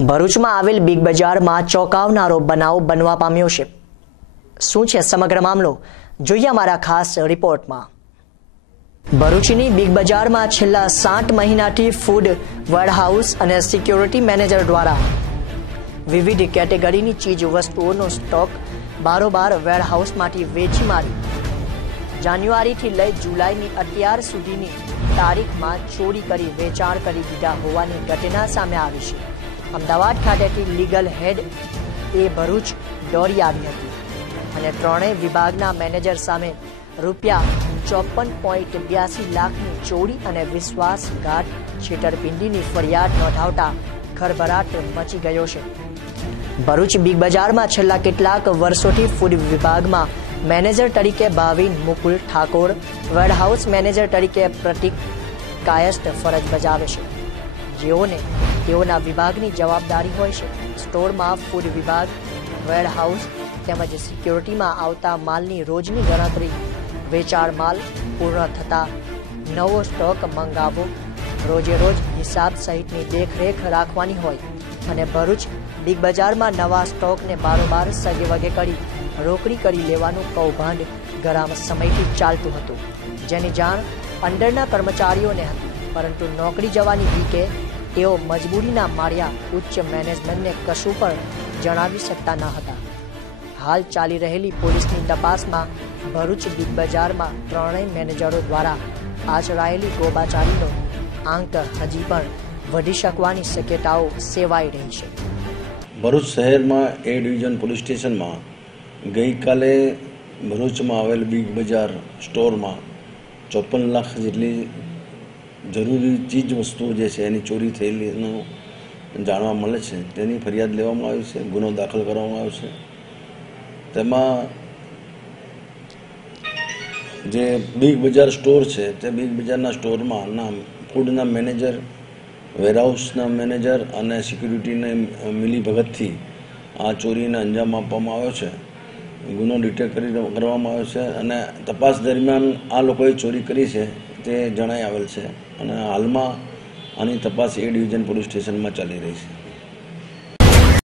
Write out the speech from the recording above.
ભરૂચમાં આવેલ બિગ બજારમાં ચોંકાવનારો બનાવ બનવા પામ્યો છે. શું છે સમગ્ર મામલો? જોઈએ અમારા ખાસ રિપોર્ટમાં. ભરૂચની બિગ બજારમાં છેલ્લા સાત મહિનાથી ફૂડ વેરહાઉસ અને સિક્યોરિટી મેનેજર દ્વારા વિવિધ કેટેગરીની ચીજ વસ્તુઓનો સ્ટોક બારોબાર વેરહાઉસમાંથી વેચી મારી. જાન્યુઆરીથી લઈ જુલાઈની અત્યાર સુધીની તારીખમાં ચોરી કરી વેચાણ કરી દીધા હોવાની ઘટના સામે આવી છે. અમદાવાદ ખાતેથી લીગલ હેડ એ ભરૂચ દોડી આવી હતી. અને ત્રણેય વિભાગના મેનેજર સામે રૂપિયા ચોપન પોઈન્ટ બ્યાસી લાખની ચોરી અને વિશ્વાસઘાત છેતરપિંડીની ફરિયાદ નોંધાવતા ખરભરાટ મચી ગયો છે. ભરૂચ બિગ બજારમાં છેલ્લા કેટલાક વર્ષોથી ફૂડ વિભાગમાં મેનેજર તરીકે ભાવિન મુકુલ ઠાકોર, વેરહાઉસ મેનેજર તરીકે પ્રતિક કાયસ્થ ફરજ બજાવે છે. જેઓને તેઓના વિભાગની જવાબદારી હોય છે. સ્ટોરમાં ફૂડ વિભાગ, વેરહાઉસ તેમજ સિક્યોરિટીમાં આવતા માલની રોજની ગણતરી, વેચાણ માલ પૂર્ણ થતા નવો સ્ટોક મંગાવવો, રોજે રોજ હિસાબ સહિતની દેખરેખ રાખવાની હોય અને ભરૂચ બિગ બજારમાં નવા સ્ટોકને બારોબાર સગે વગે કરી, રોકડી કરી લેવાનું કૌભાંડ ગરમ સમયથી ચાલતું હતું. જેની જાણ અંડરના કર્મચારીઓને હતી, પરંતુ નોકરી જવાની બીકે તેઓ મજબૂરીના માર્યા ઉચ્ચ મેનેજમેન્ટને કશું પણ જણાવી શકતા ન હતા. હાલ ચાલી રહેલી પોલીસની તપાસમાં ભરૂચ બિગ બજારમાં ત્રણેય મેનેજરો દ્વારા આચરાયેલી ગોબાચારીનો આંક હજી પણ વધી શકવાની શક્યતાઓ સેવાઈ રહી છે. ભરૂચ શહેરમાં એ ડિવિઝન પોલીસ સ્ટેશનમાં ગઈકાલે ભરૂચમાં આવેલ બિગ બજાર સ્ટોરમાં ચોપન લાખ જેટલી જરૂરી ચીજ વસ્તુઓ જે છે, એની ચોરી થયેલીનું જાણવા મળે છે. તેની ફરિયાદ લેવામાં આવી છે, ગુનો દાખલ કરવામાં આવ્યો છે. તેમાં જે બિગ બજાર સ્ટોર છે, તે બિગ બજારના સ્ટોરમાં નામ ફૂડના મેનેજર વેરહાઉસના મેનેજર અને સિક્યુરિટીને મિલી ભગતથી આ ચોરીને અંજામ આપવામાં આવ્યો છે. ગુનો ડિટેક્ટ કરી, કરવામાં આવ્યો છે અને તપાસ દરમિયાન આ લોકોએ ચોરી કરી છે. તે જણાઈ આવેલ છે અને હાલમાં આની તપાસ એ ડિવિઝન પોલીસ સ્ટેશનમાં ચાલી રહી છે.